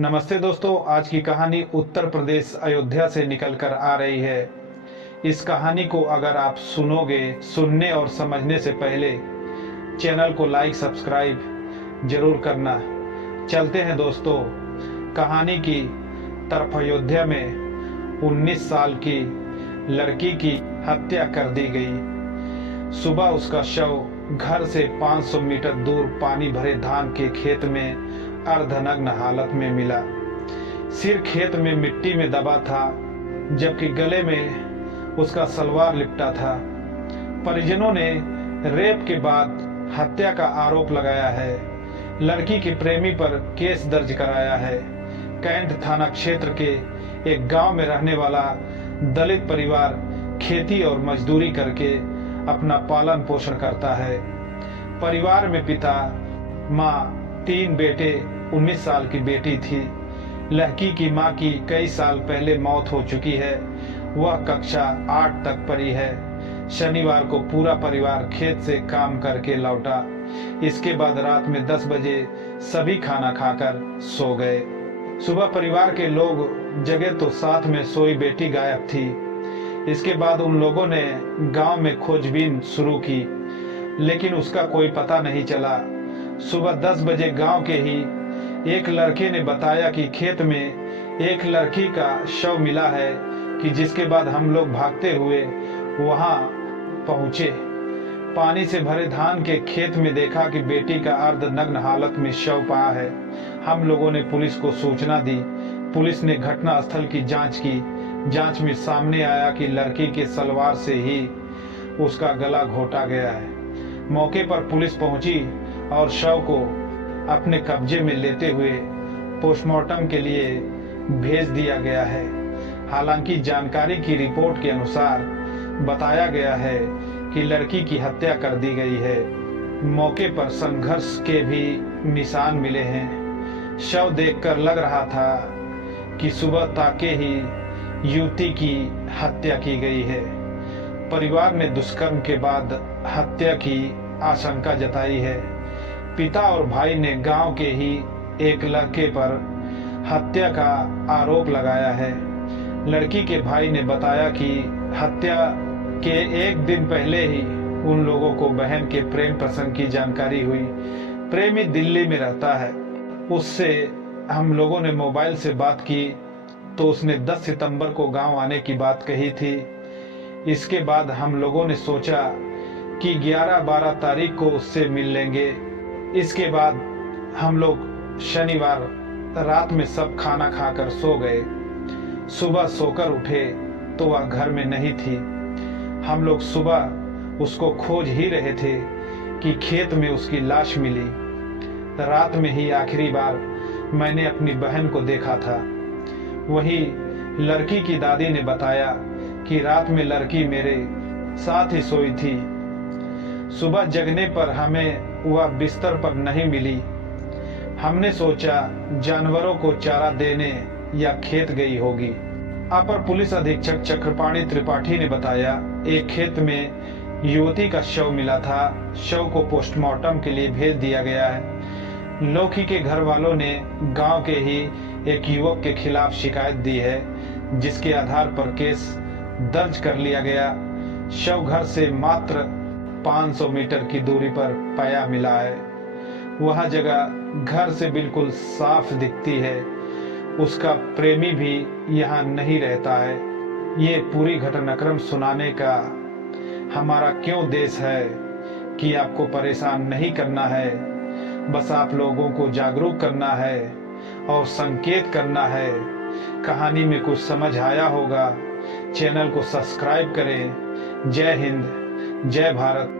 नमस्ते दोस्तों, आज की कहानी उत्तर प्रदेश अयोध्या से निकलकर आ रही है। इस कहानी को अगर आप सुनोगे, सुनने और समझने से पहले चैनल को लाइक सब्सक्राइब जरूर करना। चलते हैं दोस्तों कहानी की तरफ। अयोध्या में 19 साल की लड़की की हत्या कर दी गई। सुबह उसका शव घर से 500 मीटर दूर पानी भरे धान के खेत में अर्धनग्न हालत में मिला। सिर खेत में मिट्टी में दबा था, जबकि गले में उसका सलवार लिपटा था। परिजनों ने रेप के बाद हत्या का आरोप लगाया है। लड़की के प्रेमी पर केस दर्ज कराया है। कैंट थाना क्षेत्र के एक गांव में रहने वाला दलित परिवार खेती और मजदूरी करके अपना पालन पोषण करता है। परिवार में पिता, माँ, 3 बेटे, 19 साल की बेटी थी। लड़की की मां की कई साल पहले मौत हो चुकी है। वह कक्षा 8 तक पढ़ी है। शनिवार को पूरा परिवार खेत से काम करके लौटा। इसके बाद रात में 10 बजे सभी खाना खाकर सो गए। सुबह परिवार के लोग जगे तो साथ में सोई बेटी गायब थी। इसके बाद उन लोगों ने गांव में खोजबीन शुरू की, लेकिन उसका कोई पता नहीं चला। सुबह 10 बजे गांव के ही एक लड़के ने बताया कि खेत में एक लड़की का शव मिला है, कि जिसके बाद हम लोग भागते हुए वहां पहुंचे। पानी से भरे धान के खेत में देखा कि बेटी का अर्धनग्न हालत में शव पाया है। हम लोगों ने पुलिस को सूचना दी। पुलिस ने घटनास्थल की जांच की। जांच में सामने आया कि लड़की के सलवार से ही उसका गला घोटा गया है। मौके पर पुलिस पहुंची और शव को अपने कब्जे में लेते हुए पोस्टमार्टम के लिए भेज दिया गया है। हालांकि जानकारी की रिपोर्ट के अनुसार बताया गया है कि लड़की की हत्या कर दी गई है। मौके पर संघर्ष के भी निशान मिले हैं। शव देखकर लग रहा था कि सुबह ताके ही युवती की हत्या की गई है। परिवार ने दुष्कर्म के बाद हत्या की आशंका जताई है। पिता और भाई ने गांव के ही एक लड़के पर हत्या का आरोप लगाया है। लड़की के भाई ने बताया कि हत्या के एक दिन पहले ही उन लोगों को बहन के प्रेम प्रसंग की जानकारी हुई। प्रेमी दिल्ली में रहता है। उससे हम लोगों ने मोबाइल से बात की तो उसने 10 सितंबर को गांव आने की बात कही थी। इसके बाद हम लोगों ने सोचा कि 11-12 तारीख को उससे मिल लेंगे। इसके बाद हम लोग शनिवार रात में सब खाना खाकर सो गए। सुबह सोकर उठे तो वह घर में नहीं थी। हम लोग सुबह उसको खोज ही रहे थे कि खेत में उसकी लाश मिली। रात में ही आखिरी बार मैंने अपनी बहन को देखा था। वही लड़की की दादी ने बताया कि रात में लड़की मेरे साथ ही सोई थी। सुबह जगने पर हमें वह बिस्तर पर नहीं मिली। हमने सोचा जानवरों को चारा देने या खेत गई होगी। अपर पुलिस अधीक्षक चक्रपाणी त्रिपाठी ने बताया, एक खेत में युवती का शव मिला था। शव को पोस्टमार्टम के लिए भेज दिया गया है। लौकी के घर वालों ने गांव के ही एक युवक के खिलाफ शिकायत दी है, जिसके आधार पर केस दर्ज कर लिया गया। शव घर से मात्र 500 मीटर की दूरी पर पाया मिला है। वह जगह घर से बिल्कुल साफ दिखती है। उसका प्रेमी भी यहाँ नहीं रहता है। ये पूरी घटनाक्रम सुनाने का हमारा क्यों देश है कि आपको परेशान नहीं करना है, बस आप लोगों को जागरूक करना है और संकेत करना है। कहानी में कुछ समझ आया होगा। चैनल को सब्सक्राइब करें। जय हिंद, जय भारत।